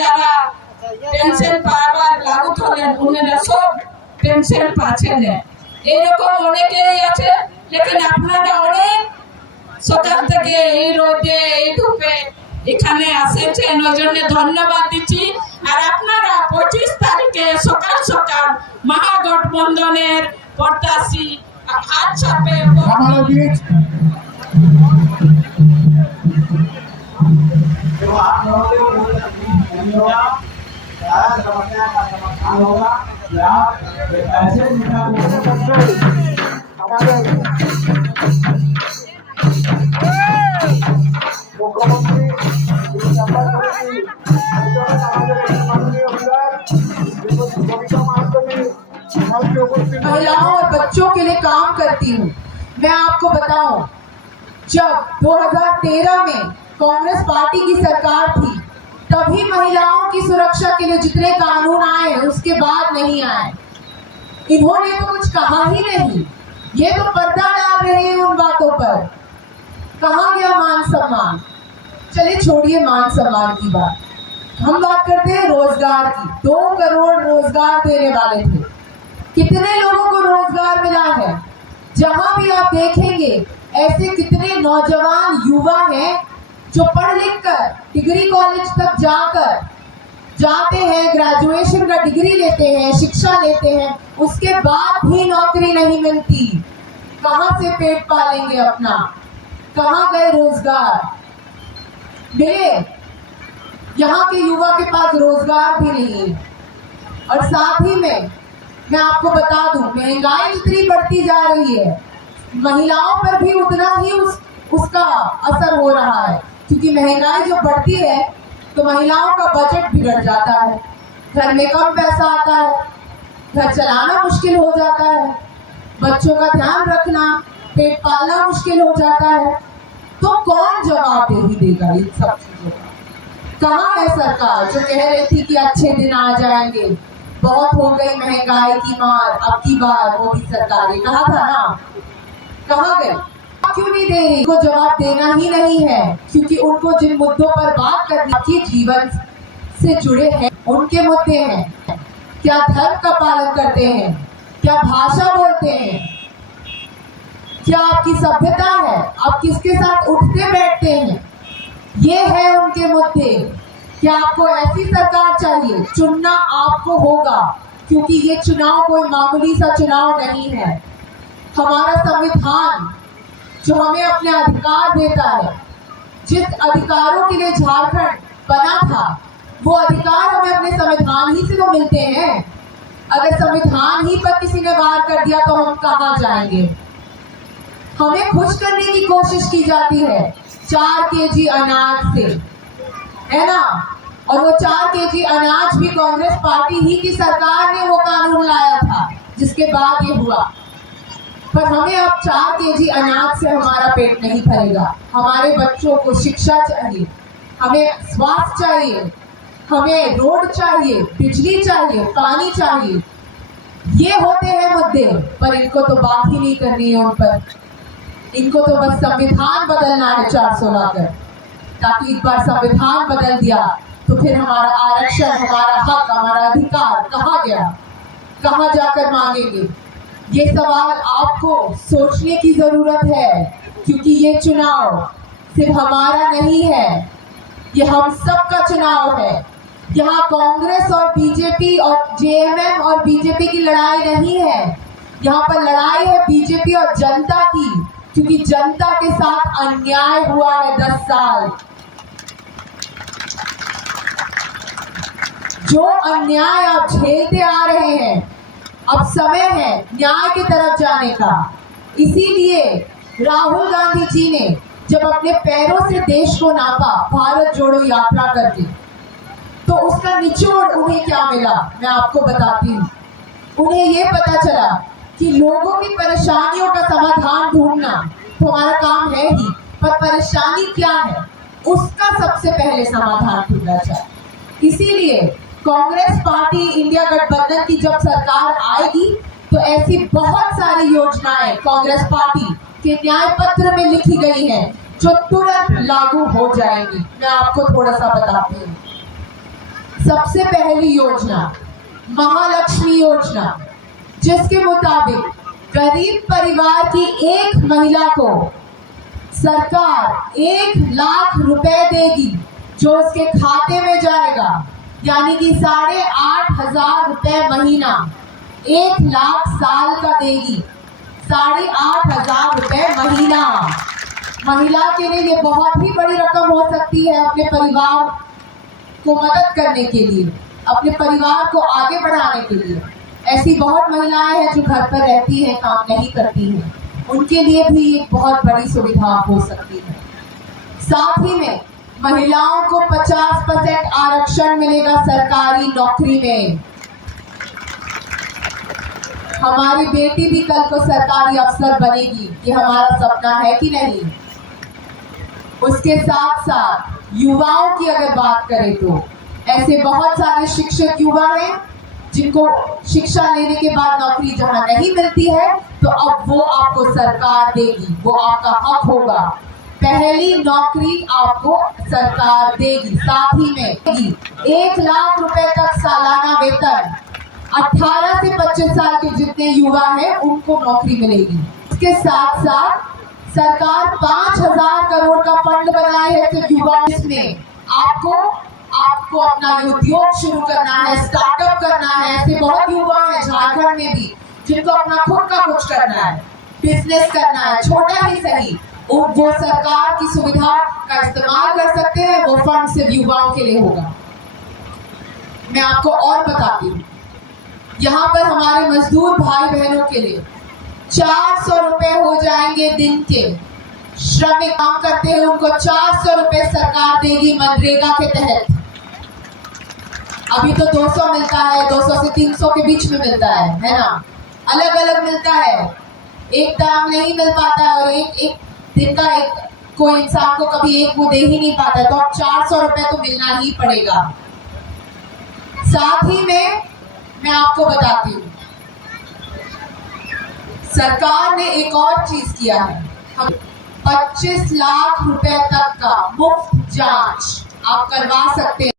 যারা পেনশন পাওয়ার লাগু হলেন ওনারা সব পেনশন পাচ্ছেন এরকম অনেকেই আছে লেকিন আপনারা অনেক সকাল থেকে এই রোদে এই ধূপে এখানে আসেছেন ওই জন্য ধন্যবাদ দিচ্ছি। আর আপনারা 25 তারিখে সকাল সকাল মহাগঠবন্ধনের প্রত্যাশী হাত ছাপে महिलाओं और बच्चों के लिए काम करती हूँ। मैं आपको बताऊं, जब 2013 में कांग्रेस पार्टी की सरकार थी तभी महिलाओं की सुरक्षा के लिए जितने कानून आए उसके बाद नहीं आए। इन्होंने तो कुछ कहा ही नहीं, ये तो पर्दा डाल रहे हैं उन बातों पर। कहाँ गया मान सम्मान? चलिए छोड़िए मान सम्मान की बात, हम बात करते हैं रोजगार की। 2 करोड़ रोजगार देने वाले थे, कितने लोगों को रोजगार मिला है? जहां भी आप देखेंगे ऐसे कितने नौजवान युवा हैं जो पढ़ लिख कर डिग्री कॉलेज तक जाते हैं, ग्रेजुएशन का डिग्री लेते हैं, शिक्षा लेते हैं, उसके बाद भी नौकरी नहीं मिलती। कहां से पेट पालेंगे अपना? कहां गए रोजगार? मिले यहाँ के युवा के पास रोजगार भी नहीं है। और साथ ही में मैं आपको बता दूं, महंगाई इतनी बढ़ती जा रही है, महिलाओं पर भी उतना ही उसका असर हो रहा है। क्योंकि महंगाई जो बढ़ती है तो महिलाओं का बजट बिगड़ जाता है, घर में कम पैसा आता है, घर चलाना मुश्किल हो जाता है, बच्चों का ध्यान रखना, पेट पालना मुश्किल हो जाता है। तो कौन जवाबदेही देगा इन सब चीजों का? कहाँ है सरकार जो कह रही थी कि अच्छे दिन आ जाएंगे, बहुत हो गई महंगाई की मार, अब की बार मोदी सरकार ने कहा था ना, कहाँ गए? क्यों नहीं दे रही? को जवाब देना ही नहीं है, क्योंकि उनको जिन मुद्दों पर बात करनी के जीवन से जुड़े हैं उनके मुद्दे हैं। क्या धर्म का पालन करते हैं? क्या भाषा बोलते हैं? क्या आपकी सभ्यता है? आप किसके साथ उठते बैठते हैं? ये है उनके मुद्दे। क्या आपको ऐसी सरकार चाहिए? चुनना आपको होगा, क्योंकि ये चुनाव कोई मामूली सा चुनाव नहीं है। हमारा संविधान जो हमें अपने अधिकार देता है, जिस अधिकारों के लिए झारखंड बना था, वो अधिकार हमें अपने संविधान ही से तो मिलते हैं। अगर संविधान ही पर किसी ने वार कर दिया तो हम कहाँ जाएंगे? हमें खुश करने की कोशिश की जाती है 4 केजी अनाज से, है ना? और वो 4 केजी अनाज भी कांग्रेस पार्टी ही की सरकार ने वो कानून लाया था, जिसके बाद ये हुआ। पर हमें अब 4 केजी अनाज से हमारा पेट नहीं भरेगा। हमारे बच्चों को शिक्षा चाहिए, हमें स्वास्थ्य चाहिए, हमें रोड चाहिए, बिजली चाहिए, पानी चाहिए। ये होते हैं मुद्दे, पर इनको तो बात ही नहीं करनी है उन पर। इनको तो बस संविधान बदलना है 400 लाकर, ताकि एक बार संविधान बदल दिया तो फिर हमारा आरक्षण, हमारा हक, हमारा अधिकार कहाँ गया? कहाँ जाकर मांगेंगे? ये सवाल आपको सोचने की जरूरत है, क्योंकि ये चुनाव सिर्फ हमारा नहीं है, ये हम सबका चुनाव है। यहाँ कांग्रेस और बीजेपी और जेएमएम और बीजेपी की लड़ाई नहीं है, यहाँ पर लड़ाई है बीजेपी और जनता की, क्योंकि जनता के साथ अन्याय हुआ है 10 साल। जो अन्याय आप झेलते आ रहे हैं अब समय है न्याय की तरफ जाने का। इसीलिए राहुल गांधी जी ने जब अपने पैरों से देश को नापा भारत जोड़ो यात्रा करके, तो उसका निचोड़ उन्हें क्या मिला मैं आपको बताती हूँ। उन्हें ये पता चला कि लोगों की परेशानियों का समाधान ढूंढना तो हमारा काम है ही, पर परेशानी क्या है उसका सबसे पहले समाधान ढूंढना चाहिए। इसीलिए कांग्रेस पार्टी इंडिया गठबंधन की जब सरकार आएगी तो ऐसी बहुत सारी योजनाएं कांग्रेस पार्टी के न्याय पत्र में लिखी गई हैं जो तुरंत लागू हो जाएंगी। मैं आपको थोड़ा सा बताती हूँ। सबसे पहली योजना महालक्ष्मी योजना, जिसके मुताबिक गरीब परिवार की एक महिला को सरकार 1,00,000 रुपए देगी जो उसके खाते में जाएगा, यानी कि 8,500 रुपए महीना, 1,00,000 साल का देगी, 8,500 रुपए महीना। महिला के लिए ये बहुत ही बड़ी रकम हो सकती है अपने परिवार को मदद करने के लिए, अपने परिवार को आगे बढ़ाने के लिए। ऐसी बहुत महिलाएं हैं जो घर पर रहती हैं, काम नहीं करती हैं, उनके लिए भी एक बहुत बड़ी सुविधा हो सकती है। साथ ही में महिलाओं को 50% आरक्षण मिलेगा सरकारी नौकरी में। हमारी बेटी भी कल को सरकारी अफसर बनेगी, ये हमारा सपना है कि नहीं। उसके साथ साथ युवाओं की अगर बात करें तो ऐसे बहुत सारे शिक्षित युवा हैं जिनको शिक्षा लेने के बाद नौकरी जहां नहीं मिलती है, तो अब वो आपको सरकार देगी, वो आपका हक होगा। पहली नौकरी आपको सरकार देगी। साथ ही में 1,00,000 रुपए तक सालाना वेतन 18 से 25 साल के जितने युवा हैं उनको नौकरी मिलेगी। इसके साथ साथ सरकार 5,000 करोड़ का फंड बनाए है सिर्फ युवाओं में। आपको अपना उद्योग शुरू करना है, स्टार्टअप करना है। ऐसे बहुत युवा हैं झारखंड में भी जिनको अपना खुद का कुछ करना है, बिजनेस करना है, छोटा ही सही। वो सरकार की सुविधा का इस्तेमाल कर सकते हैं। वो फंड सिर्फ युवाओं के लिए होगा। मैं आपको और बताती हूँ, यहाँ पर हमारे मजदूर भाई बहनों के लिए 400 रुपए हो जाएंगे दिन के। श्रमिक काम करते हैं उनको 400 रुपए सरकार देगी मनरेगा के तहत। अभी तो 200 मिलता है, 200 से 300 के बीच में मिलता है ना, अलग अलग मिलता है, एक दाम नहीं मिल पाता है और एक दिन का कोई इंसान को कभी एक वो दे ही नहीं पाता है, तो अब 400 रुपए तो मिलना ही पड़ेगा। साथ ही में मैं आपको बताती हूँ, सरकार ने एक और चीज किया है। हम 25 लाख रुपए तक का मुफ्त जांच आप करवा सकते हैं।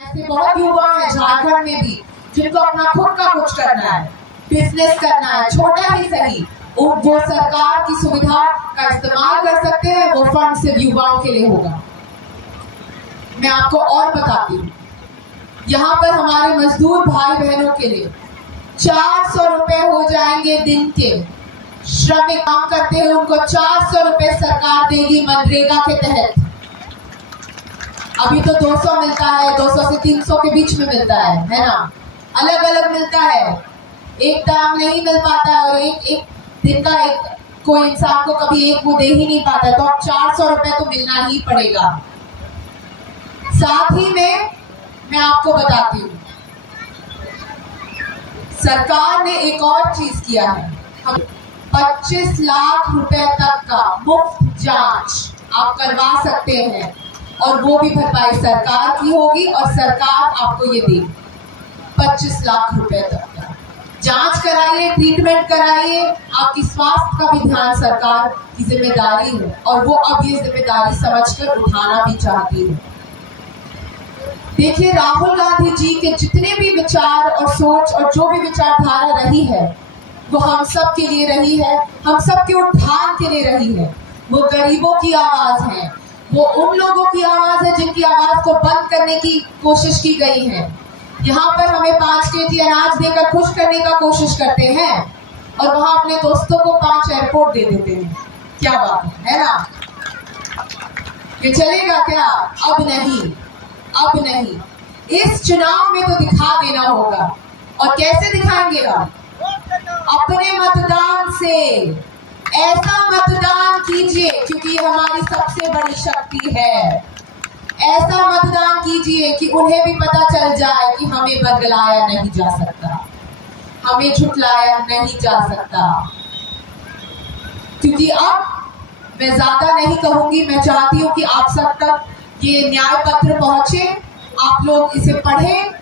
ऐसे बहुत युवा हैं झारखंड में भी जिनको अपना खुद का कुछ करना है, बिजनेस करना है, छोटा ही सही। वो सरकार की सुविधा का इस्तेमाल कर सकते हैं। वो फंड सिर्फ युवाओं के लिए होगा। मैं आपको और बताती हूँ, यहाँ पर हमारे मजदूर भाई बहनों के लिए 400 रुपए हो जाएंगे दिन के। श्रमिक काम करते हैं उनको 400 रुपए सरकार देगी मनरेगा के तहत। अभी तो 200 मिलता है, 200 से 300 के बीच में मिलता है ना, अलग अलग मिलता है, एक दाम नहीं मिल पाता है और एक दिन का कोई इंसान को कभी एक वो दे ही नहीं पाता है, तो अब 400 रुपए तो मिलना ही पड़ेगा। साथ ही में मैं आपको बताती हूँ, सरकार ने एक और चीज किया है। हम 25 लाख रुपए तक का मुफ्त जांच आप करवा सकते हैं और वो भी भरपाई सरकार की होगी और सरकार आपको ये देगी। 25 लाख रुपए तक का जांच कराइए, ट्रीटमेंट कराइए। आपकी स्वास्थ्य का भी ध्यान सरकार की जिम्मेदारी है और वो अब ये जिम्मेदारी समझकर उठाना भी चाहती है। देखिए, राहुल गांधी जी के जितने भी विचार और सोच और जो भी विचारधारा रही है वो हम सब के लिए रही है, हम सब के उत्थान के लिए रही है। वो गरीबों की आवाज है, वो उन लोगों की आवाज है जिनकी आवाज को बंद करने की कोशिश की गई है। यहाँ पर हमें 5 केजी अनाज देकर खुश करने का कोशिश करते हैं और वहां अपने दोस्तों को 5 एयरपोर्ट दे देते हैं। क्या बात है ना। कि चलेगा क्या? अब नहीं, अब नहीं। इस चुनाव में तो दिखा देना होगा। और कैसे दिखाएंगे हम? अपने मतदान से। ऐसा मतदान कीजिए, क्योंकि ये हमारी सबसे बड़ी शक्ति है। ऐसा मतदान कीजिए कि उन्हें भी पता चल जाए कि हमें बदलाया नहीं जा सकता, हमें झुठलाया नहीं जा सकता। क्योंकि अब मैं ज्यादा नहीं कहूंगी, मैं चाहती हूँ कि आप सब तक ये न्याय पत्र पहुंचे, आप लोग इसे पढ़ें